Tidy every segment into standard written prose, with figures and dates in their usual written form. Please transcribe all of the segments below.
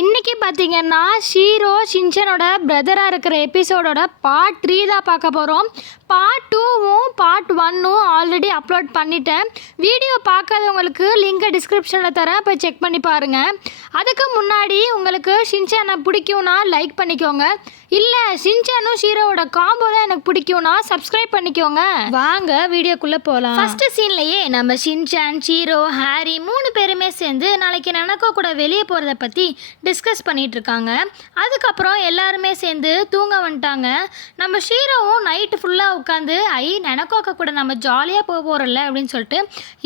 இன்னைக்கு பார்த்தீங்கன்னா ஷீரோ ஷின்சானோட பிரதராக இருக்கிற எபிசோடோட பார்ட் 3 தான் பார்க்க போகிறோம். பார்ட் 2வும் பார்ட் 1ம் ஆல்ரெடி அப்லோட் பண்ணிட்டேன். வீடியோ பார்க்காதவங்களுக்கு லிங்கை டிஸ்கிரிப்ஷனில் தரேன், போய் செக் பண்ணி பாருங்கள். அதுக்கு முன்னாடி உங்களுக்கு ஷின்சானை பிடிக்கும்னா லைக் பண்ணிக்கோங்க, இல்லை ஷின்சானும் ஷீரோவோட காம்போ தான் எனக்கு பிடிக்கும்னா சப்ஸ்கிரைப் பண்ணிக்கோங்க. வாங்க வீடியோக்குள்ளே போகலாம். ஃபர்ஸ்ட் சீன்லேயே நம்ம ஷின்சான், ஷீரோ, ஹாரி 3 பேருமே சேர்ந்து நாளைக்கு நனக்கோ கூட வெளியே போகிறத பற்றி டிஸ்கஸ் பண்ணிகிட்டு இருக்காங்க. அதுக்கப்புறம் எல்லாருமே சேர்ந்து தூங்க வந்துட்டாங்க. நம்ம ஷீரோவும் நைட்டு ஃபுல்லாக உட்காந்து நனக்கோக்க கூட நம்ம ஜாலியாக போக போகிறோம்ல அப்படின்னு சொல்லிட்டு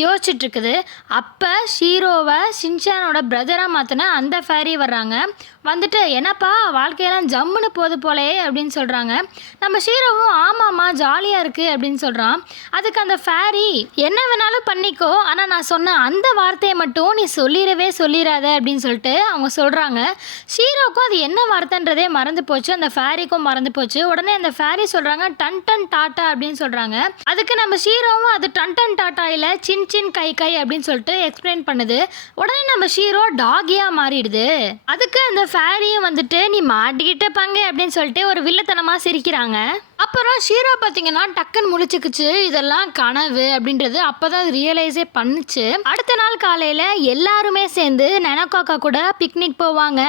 யோசிச்சுட்டு இருக்குது. அப்போ ஷீரோவை ஷின்சானோட பிரதராக மாற்றின அந்த ஃபேரி வர்றாங்க. வந்துட்டு என்னப்பா வாழ்க்கையெல்லாம் ஜம்முன்னு போகுது போலே அப்படின்னு சொல்கிறாங்க. நம்ம ஷீரோவும் ஆமாம்மா ஜாலியாக இருக்குது அப்படின்னு சொல்கிறான். அதுக்கு அந்த ஃபேரி என்ன வேணாலும் பண்ணிக்கோ, ஆனால் நான் சொன்ன அந்த வார்த்தையை மட்டும் நீ சொல்லிடாத அப்படின்னு சொல்லிட்டு அவங்க சொல்கிறாங்க. ஷீரோவுக்கும் அது என்ன வார்த்தைன்றதே மறந்து போச்சு, அந்த ஃபேரிக்கும் மறந்து போச்சு. உடனே அந்த ஃபேரி சொல்கிறாங்க டன் டன் டாட்டா அப்படின்னு சொல்கிறாங்க. அதுக்கு நம்ம ஷீரோவும் அது டன் டன் டாட்டா இல்லை சின் சின் கை கை அப்படின்னு சொல்லிட்டு எக்ஸ்பிளைன் பண்ணுது. உடனே நம்ம ஷீரோ டாகியாக மாறிடுது. அதுக்கு அந்த ஃபேரியும் வந்துட்டு நீ மாட்டிக்கிட்ட பங்கு அப்படின்னு சொல்லிட்டு ஒரு வில்லத்தனமாக சிரிக்கிறாங்க. அப்புறம் ஷீரோ பார்த்தீங்கன்னா டக்குன்னு முழிச்சுக்குச்சு, இதெல்லாம் கனவு அப்படின்றது அப்போதான் அது ரியலைஸே பண்ணுச்சு. அடுத்த நாள் காலையில் எல்லாருமே சேர்ந்து நனக்கோக்கா கூட பிக்னிக் போவாங்க.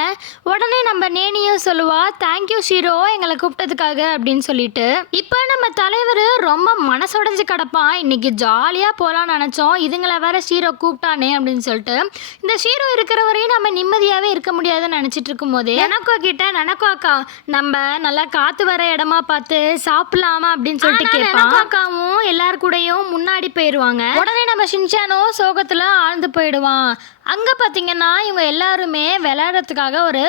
உடனே நம்ம நேனியும் சொல்லுவா தேங்க்யூ ஷீரோ எங்களை கூப்பிட்டதுக்காக அப்படின்னு சொல்லிட்டு. இப்போ நம்ம தலைவர் ரொம்ப மனசுடைஞ்சு கிடப்பான். இன்னைக்கு ஜாலியாக போகலான்னு நினச்சோம், இதுங்களை வேற ஷீரோ கூப்பிட்டானே அப்படின்னு சொல்லிட்டு. இந்த ஷீரோ இருக்கிற வரையும் நம்ம நிம்மதியாகவே இருக்க முடியாதுன்னு நினச்சிட்டு இருக்கும் போதே நனக்கோக்கா நம்ம நல்லா காற்று வர இடமா பார்த்து சாப்பிடலாமா அப்படின்னு சொல்லிட்டு கேட்பான். நனக்கோக்காவும் எல்லாரு கூடயும் முன்னாடி போயிடுவாங்க. உடனே நம்ம ஷின்சானோ சோகத்தில் ஆழ்ந்து போயிடுவான். அங்கே பார்த்தீங்கன்னா இவங்க எல்லாருமே விளையாடுறதுக்காக ஒரு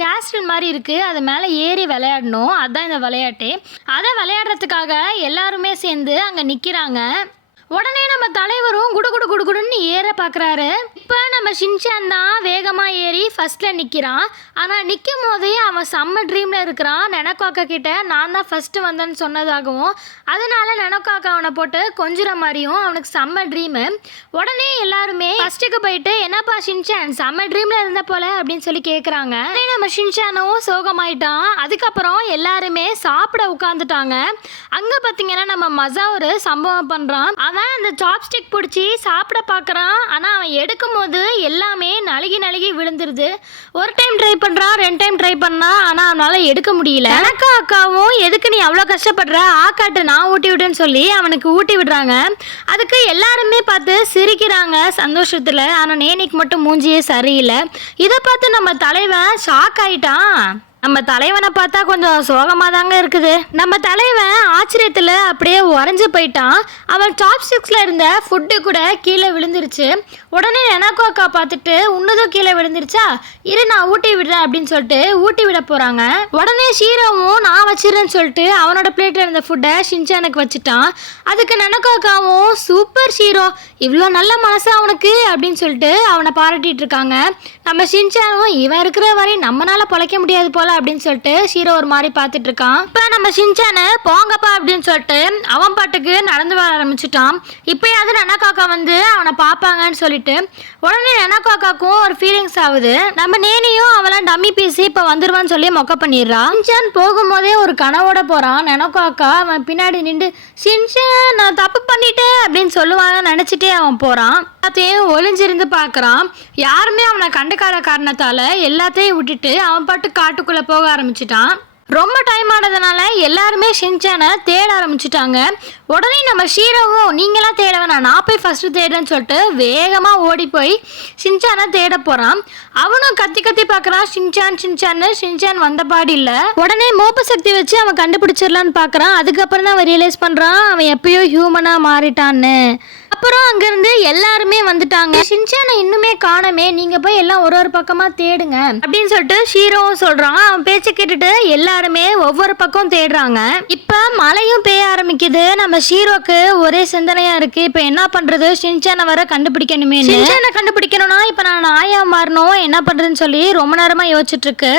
கேஸ்டில் மாதிரி இருக்குது, அது மேலே ஏறி விளையாடணும், அதுதான் இந்த விளையாட்டு. அதை விளையாடுறதுக்காக எல்லாருமே சேர்ந்து அங்கே நிற்கிறாங்க. உடனே நம்ம தலைவரும் குடுன்னு ஏற பார்க்குறாரு. இப்போ நம்ம ஷின்சான் தான் வேகமாக ஏறி ஃபஸ்ட்டில் நிற்கிறான். ஆனால் நிற்கும் போதே அவன் செம்ம ட்ரீமில் இருக்கிறான். நனக்கோக்கா கிட்ட நான் தான் ஃபஸ்ட்டு வந்தேன்னு சொன்னதாகவும் அதனால நனக்கோக்கா அவனை போட்டு கொஞ்சுற மாதிரியும் அவனுக்கு செம்ம ட்ரீமு. உடனே எல்லாருமே ஃபஸ்ட்டுக்கு போயிட்டு என்னப்பா ஷின்சான் செம்ம ட்ரீமில் இருந்த போல அப்படின்னு சொல்லி கேட்குறாங்க. நம்ம ஷின்சானும் சோகமாயிட்டான். அதுக்கப்புறம் எல்லாருமே சாப்பிட உட்காந்துட்டாங்க. அங்கே பார்த்தீங்கன்னா நம்ம மசா ஒரு சம்பவம் பண்ணுறான். அவன் அந்த சாப்ஸ்டிக் பிடிச்சி சாப்பிட பார்க்குறான். ஆனால் அவன் எடுக்கும் போது எல்லாமே நழுகி விழுந்துருது. ஒரு டைம் ட்ரை பண்ணுறான், 2 டைம் ட்ரை பண்ணான், ஆனால் அவனால் எடுக்க முடியல. எனக்கு அக்காவும் எதுக்கு நீ அவ்வளோ கஷ்டப்படுற, ஆக்காட்டு நான் ஊட்டி விடுன்னு சொல்லி அவனுக்கு ஊட்டி விடுறாங்க. அதுக்கு எல்லாருமே பார்த்து சிரிக்கிறாங்க சந்தோஷத்தில். ஆனால் நேனிக்கு மட்டும் மூஞ்சியே சரியில்லை. இதை பார்த்து நம்ம தலைவன் ஷாக் ஆயிட்டான். நம்ம தலைவனை பார்த்தா கொஞ்சம் சோகமாக தாங்க இருக்குது. நம்ம தலைவன் ஆச்சரியத்தில் அப்படியே உறைஞ்சு போயிட்டான். அவன் சாப்ஸ்டிக்ஸில் இருந்த ஃபுட்டு கூட கீழே விழுந்துருச்சு. உடனே நனக்கோக்கா பார்த்துட்டு உன்னதும் கீழே விழுந்துருச்சா, இரு நான் ஊட்டி விடுறேன் அப்படின்னு சொல்லிட்டு ஊட்டி விட போகிறாங்க. உடனே ஷீரோவும் நான் வச்சிருன்னு சொல்லிட்டு அவனோட பிளேட்டில் இருந்த ஃபுட்டை ஷின்சானுக்கு வச்சுட்டான். அதுக்கு நனக்கோக்காவும் சூப்பர் ஷீரோ, இவ்வளோ நல்ல மனசு அவனுக்கு அப்படின்னு சொல்லிட்டு அவனை பாராட்டிட்டு இருக்காங்க. நம்ம ஷின்சானும் இவன் இருக்கிற வரையும் நம்மளால பொழைக்க முடியாது போல அப்படின்னு சொல்லிட்டு ஷீரோ ஒரு மாதிரி பார்த்துட்டு இருக்கான். இப்போ நம்ம ஷின்சானு போங்கப்பா அப்படின்னு சொல்லிட்டு அவன் பாட்டுக்கு நடந்து வர ஆரம்பிச்சுட்டான். இப்போயாவது நனக்கோக்கா வந்து அவனை பார்ப்பாங்கன்னு சொல்லிட்டு உடனே நனக்கோக்காக்கும் ஒரு ஃபீலிங்ஸ் ஆகுது. நம்ம நேனியும் அவெல்லாம் டம்மி பீஸ் இப்போ வந்துருவான்னு சொல்லி மொக்க பண்ணிடுறான். ஷின்சான் போகும்போதே ஒரு கனவோட போறான். நனக்கோக்கா அவன் பின்னாடி நின்று ஷின்சான் நான் தப்பு பண்ணிட்டேன் அப்படின்னு சொல்லுவாங்க நினைச்சிட்டே அவன் போறான். எல்லாத்தையும் ஒளிஞ்சிருந்து பார்க்குறான். யாருமே அவனை கண்டுக்காத காரணத்தால எல்லாத்தையும் விட்டுட்டு அவன் பாட்டு காட்டுக்குள்ளே போக ஆரம்பிச்சிட்டான். ரொம்ப டைம் ஆனதுனால எல்லாருமே ஷின்சானை தேட ஆரம்பிச்சிட்டாங்க. உடனே நம்ம ஷீரோவும் நீங்களாம் தேட வேணாம், நான் போய் ஃபஸ்ட்டு தேடுன்னு சொல்லிட்டு வேகமாக ஓடி போய் ஷின்சானை தேட போகிறான். அவனும் கத்தி பார்க்குறான் ஷின்சான் வந்த பாடு இல்லை. உடனே மோப்ப சக்தி வச்சு அவன் கண்டுபிடிச்சிடலான்னு பார்க்குறான். அதுக்கப்புறம் தான் அவன் ரியலைஸ் பண்ணுறான் அவன் எப்பயோ ஹியூமனாக மாறிட்டான்னு. அப்புறம் அங்கேருந்து எல்லாருமே வந்துட்டாங்க. ஷின்சானை இன்னுமே காணமே, நீங்கள் போய் எல்லாம் ஒரு பக்கமாக தேடுங்க அப்படின்னு சொல்லிட்டு ஷீரோவும் சொல்கிறான். அவன் பேச்சை கேட்டுட்டு எல்லாருமே ஒவ்வொரு பக்கம் தேடுறாங்க. இப்போ மழையும் பெய்ய ஆரம்பிக்குது. நம்ம ஷீரோக்கு ஒரே சிந்தனையாக இருக்குது, இப்போ என்ன பண்ணுறது, ஷின்சானை வர கண்டுபிடிக்கணுமே. ஷின்சானை கண்டுபிடிக்கணும்னா இப்போ நான் நாயா மாறணும், என்ன பண்ணுறதுன்னு சொல்லி ரொம்ப நேரமாக யோசிச்சுட்டு இருக்கு.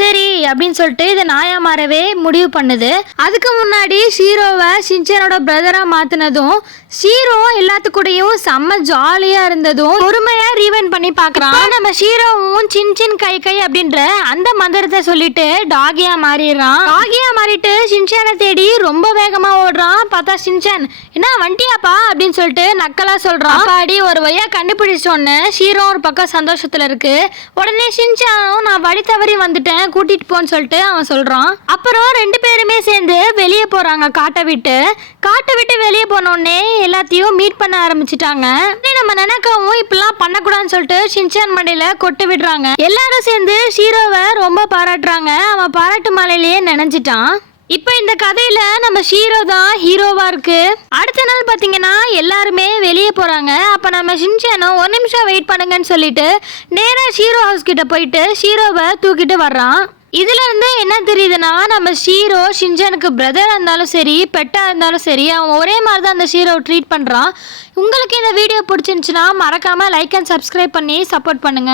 சரி அப்படின்னு சொல்லிட்டு இது நாயா மாறவே முடிவு பண்ணுது. அதுக்கு முன்னாடி ஷீரோவை ஷின்சானோட பிரதராக மாற்றினதும் ஷீரோ எல்லாத்துக்கூடயும் செம்ம ஜாலியா இருந்ததும் பொறுமையா ரீவைண்ட் பண்ணி பார்க்கறான். நம்ம ஷீரோவும் சின் கை கை அப்படின்ற அந்த மந்திரத்தை சொல்லிட்டு டாகியா மாறிடுறான். டாகியா மாறிட்டு ஷின்சானை தேடி ரொம்ப வேகமா ஓடுறான். பார்த்தா ஷின்சான் என்ன வண்டியாப்பா அப்படின்னு சொல்லிட்டு நக்கலா சொல்றான். பாடி ஒரு வழியா கண்டுபிடிச்சோன்னு ஷீரோ ஒரு பக்கம் சந்தோஷத்துல இருக்கு. உடனே ஷின்சானும் நான் வழி தவறி வந்துட்டேன் கூட்டிட்டு போன்னு சொல்லிட்டு அவன் சொல்றான். அப்புறம் 2 பேருமே சேர்ந்து வெளியே போறாங்க. காட்டை விட்டு வெளியே போனோடனே எல்லாத்தையும் மீட் பண்ண ஆரம்பிச்சுட்டாங்க. நம்ம நனக்காவும் இப்பெல்லாம் பண்ணக்கூடாதுன்னு சொல்லிட்டு ஷின்சான் மண்டையில கொட்டு விடுறாங்க. எல்லாரும் சேர்ந்து ஷீரோவை ரொம்ப பாராட்டுறாங்க. அவன் பாராட்டு மலையிலேயே நினைஞ்சிட்டான். இப்போ இந்த கதையில நம்ம ஷீரோ தான் ஹீரோவா இருக்கு. அடுத்த நாள் பாத்தீங்கன்னா எல்லாருமே வெளியே போறாங்க. அப்ப நம்ம ஷின்சானும் 1 நிமிஷம் வெயிட் பண்ணுங்கன்னு சொல்லிட்டு நேரா ஷீரோ ஹவுஸ் கிட்ட போயிட்டு ஷீரோவை தூக்கிட்டு வர்றான். இதுல இருந்து என்ன தெரியுதுன்னா நம்ம ஷீரோ ஷின்சானுக்கு பிரதரா இருந்தாலும் சரி பெட்டா இருந்தாலும் சரி அவன் ஒரே மாதிரி தான் அந்த ஷீரோவை ட்ரீட் பண்றான். உங்களுக்கு இந்த வீடியோ பிடிச்சிருந்துச்சுன்னா மறக்காம லைக் அண்ட் சப்ஸ்கிரைப் பண்ணி சப்போர்ட் பண்ணுங்க.